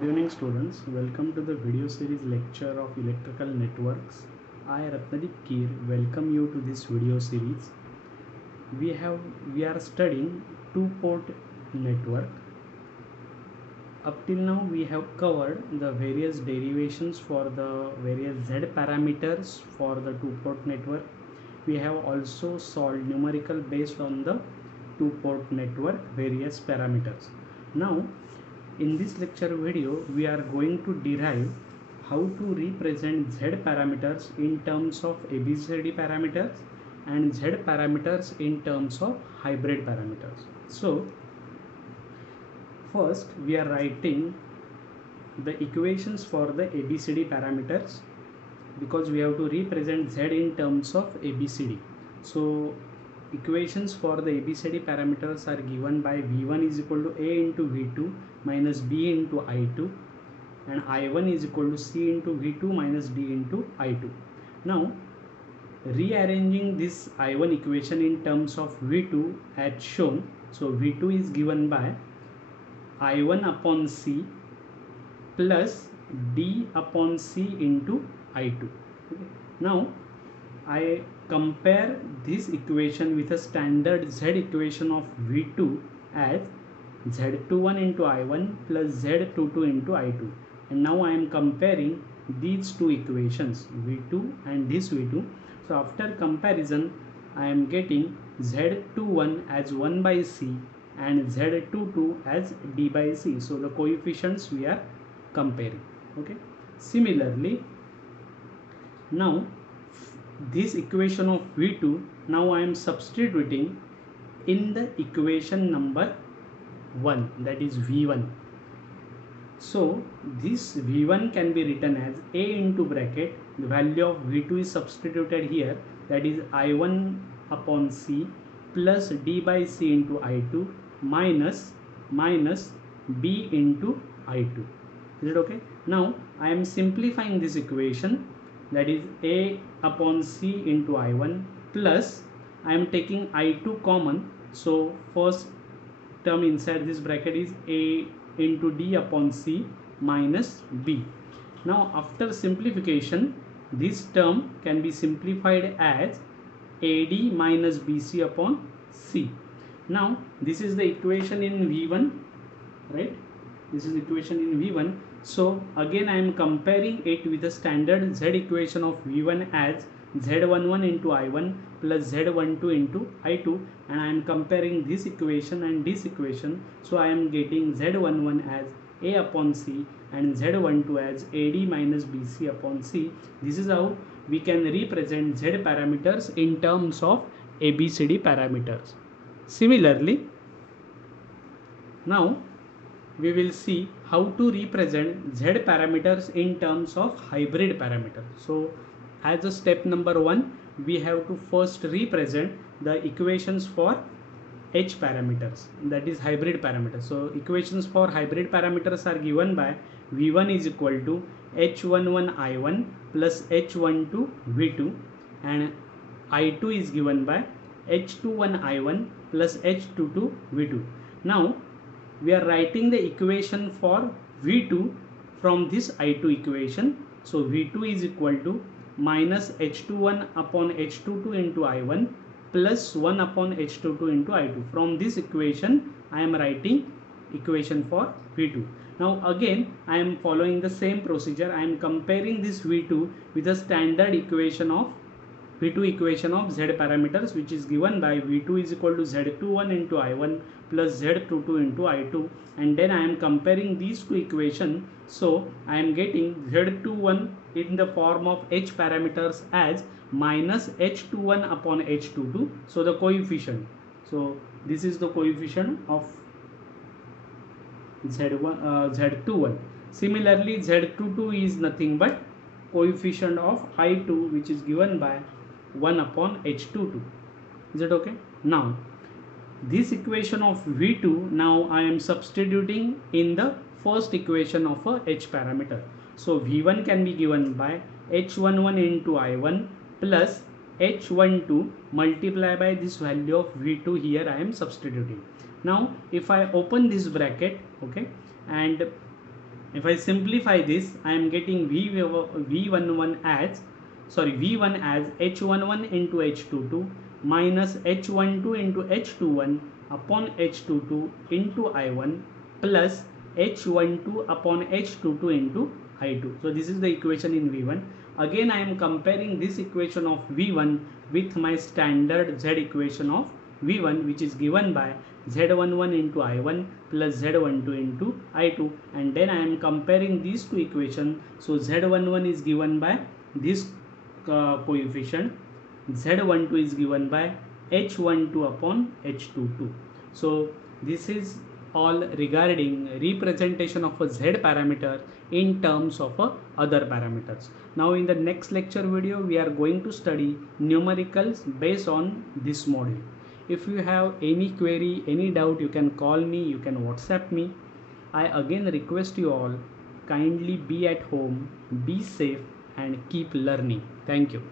Good evening students, welcome to the video series lecture of electrical networks. I Ratnadeep Keer welcome you to this video series. We are studying two-port network. Up till now we have covered the various derivations for the various Z parameters for the two-port network. We have also solved numerical based on the two-port network various parameters. Now in this lecture video we are going to derive how to represent Z parameters in terms of ABCD parameters and Z parameters in terms of hybrid parameters. So first we are writing the equations for the ABCD parameters because we have to represent Z in terms of ABCD. So equations for the ABCD parameters are given by V1 is equal to A into V2 minus B into I2 and I1 is equal to C into V2 minus D into I2. Now rearranging this I1 equation in terms of V2 as shown. So V2 is given by I1 upon C plus D upon C into I2. Okay. Now I compare this equation with a standard Z equation of V2 as Z21 into I1 plus Z22 into I2, and now I am comparing these two equations V2 and this V2. So after comparison I am getting Z21 as 1 by C and Z22 as D by C. So the coefficients we are comparing. Okay. Similarly, now this equation of V2, now I am substituting in the equation number 1, that is V1. So this V1 can be written as A into bracket, the value of V2 is substituted here, that is I1 upon C plus D by C into I2 minus B into I2. Is it okay? Now I am simplifying this equation, that is A upon C into I1 plus I am taking I2 common, so first term inside this bracket is A into D upon C minus B. Now after simplification this term can be simplified as AD minus BC upon C. Now this is the equation in V1, right? This is equation in V1. So again I am comparing it with the standard Z equation of V1 as Z11 into I1 plus Z12 into I2, and I am comparing this equation and this equation. So I am getting Z11 as A upon C and Z12 as AD minus BC upon C. This is how we can represent Z parameters in terms of ABCD parameters. Similarly, now we will see how to represent Z parameters in terms of hybrid parameters. So as a step number 1, we have to first represent the equations for H parameters, that is hybrid parameters. So equations for hybrid parameters are given by V1 is equal to H11 I1 plus H12 V2 and I2 is given by H21 I1 plus H22 V2. Now we are writing the equation for V2 from this I2 equation. So V2 is equal to minus H21 upon H22 into I1 plus 1 upon H22 into I2. From this equation I am writing equation for V2. Now again I am following the same procedure. I am comparing this V2 with the standard equation of V2 equation of Z parameters, which is given by V2 is equal to Z21 into I1 plus Z22 into I2, and then I am comparing these two equations. So I am getting Z21 in the form of H parameters as minus H21 upon H22. So the coefficient, so this is the coefficient of Z21. Similarly Z22 is nothing but coefficient of I2, which is given by 1 upon H22. Is it okay? Now this equation of V2, now I am substituting in the first equation of a H parameter. So V1 can be given by H11 into I1 plus H12 multiply by this value of V2, here I am substituting. Now if I open this bracket, okay, and If I simplify this, I am getting V11 as V1 as H11 into H22 minus H12 into H21 upon H22 into I1 plus H12 upon H22 into I2. So this is the equation in V1. Again I am comparing this equation of V1 with my standard Z equation of V1, which is given by Z11 into I1 plus Z12 into I2, and then I am comparing these two equations. So Z11 is given by this coefficient, Z12 is given by H12 upon H22. So this is all regarding representation of a Z parameter in terms of other parameters. Now in the next lecture video we are going to study numericals based on this module. If you have any query, any doubt, you can call me, you can WhatsApp me. I again request you all, kindly be at home, be safe and keep learning. Thank you.